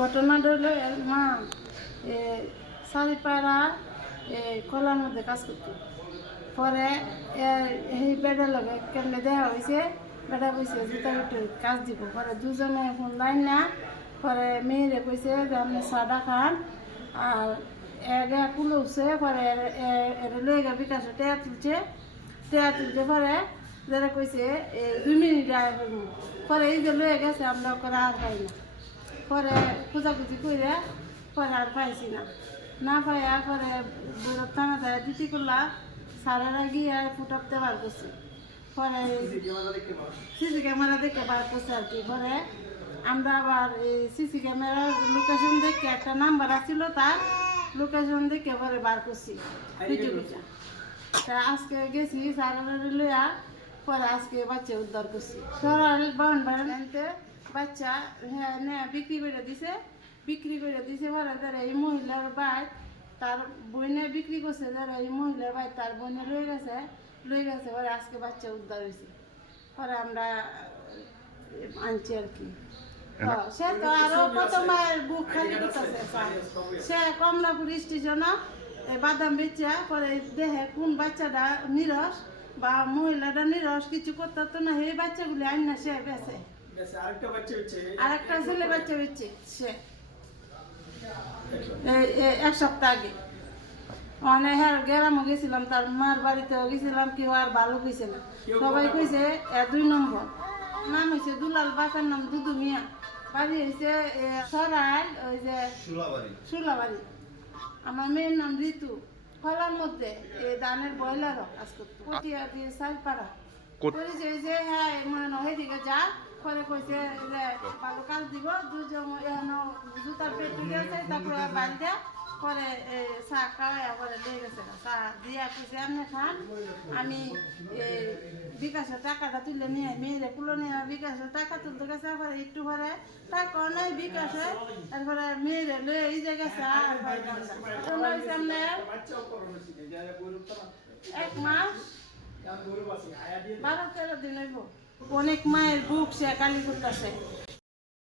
ঘটনাটা হলো এর মা সারিপাড়া কলার মধ্যে কাজ করতো। পরে এই বেড়ার লগে কেমনে দেখা হয়েছে, বেড়া কইছে জুতা বিটির কাজ দিব। পরে দুজনে ফোন লাইন না, পরে মেয়েরে কইছে যে আপনি সাদা খান আর এগে কুলো উঠছে। পরে এর লইগা বিকাশে টেয়া তুলছে। পরে যারা কইছে 2 মিনিট আয় হইব। পরে এই যে লয়ে গেছে আমরা করে আর পাই না। পরে খোঁজাখুঁজি করে পরে আর পাইছি না পাইয়া পরে বুড়োর থানা যায় দিতি করলা সারেরা গিয়ে ফুটাপতে বার করছে। পরে সিসি ক্যামেরা দেখে বার করছে আর কি। পরে আমরা আবার এই সিসি ক্যামেরার লোকেশন দেখে একটা নাম্বার আসছিল, তার লোকেশন দেখে পরে বার করছি ভিডিওটা। তা আজকে গেছি সারেরা লইয়া, পরে আজকে বাচ্চা উদ্ধার করছি। সরাল বাউন্ডারিতে বাচ্চা বিক্রি করে দিছে। পরে যারা এই মহিলার ভাই তার বইনে বিক্রি করছে, যারা এই মহিলার ভাই তার বইনে লয়ে গেছে। পরে আজকে বাচ্চা উদ্ধার হয়েছে। পরে আমরা আনছি আর কি। সে তো আরো কত মায়ের বুক খালি করতেছে। সে কমলাপুর স্টেশন বাদাম বেচা পরে দেখে কোন বাচ্চাটা নিরস বা মহিলাটা নিরস কিছু করতে তো না, এই বাচ্চাগুলি আইন না সে বেছে। আরেকটা ছেলে বাচ্চা বেচছে সে 1 সপ্তাহ আগে। অনেক গ্রামও গেছিলাম, তার মার বাড়িতেও গেছিলাম, কেউ আর ভালো কইছে না। সবাই কইছে 2 নম্বর নাম হয়েছে দুলাল, বাপের নাম দুদু মিয়া, বাড়ি হয়েছে সরাইল ওই যে সুলাবাড়ি। আমার মেয়ের নাম ঋতু। ফলার মধ্যে এই ধানের বয়লারও কাজ করতো। কটিয়া দিয়ে সাইপাড়া করেছে যে হ্যাঁ মনে নয় দিকে যা। পরে কইছে যে ভালো কাজ দিব, দুজন জুতার পেটে গেছে। তারপরে বাড়িতে পরে চা খাওয়া পরে দিয়ে গেছে। চা দিয়া কইছে আপনি খান, আমি বিকাশের টাকাটা তুলে নিয়ে মেয়েরে পুলো নিয়ে বিকাশের টাকা তুলতে গেছে। পরে একটু পরে টাকা নেই বিকাশে, তারপরে মেয়েরে লয়ে এই যে গেছে। আর সামনে 1 মাস 12-13 দিন হইব। অনেক মায়ের বুক সে কালি করতেছে।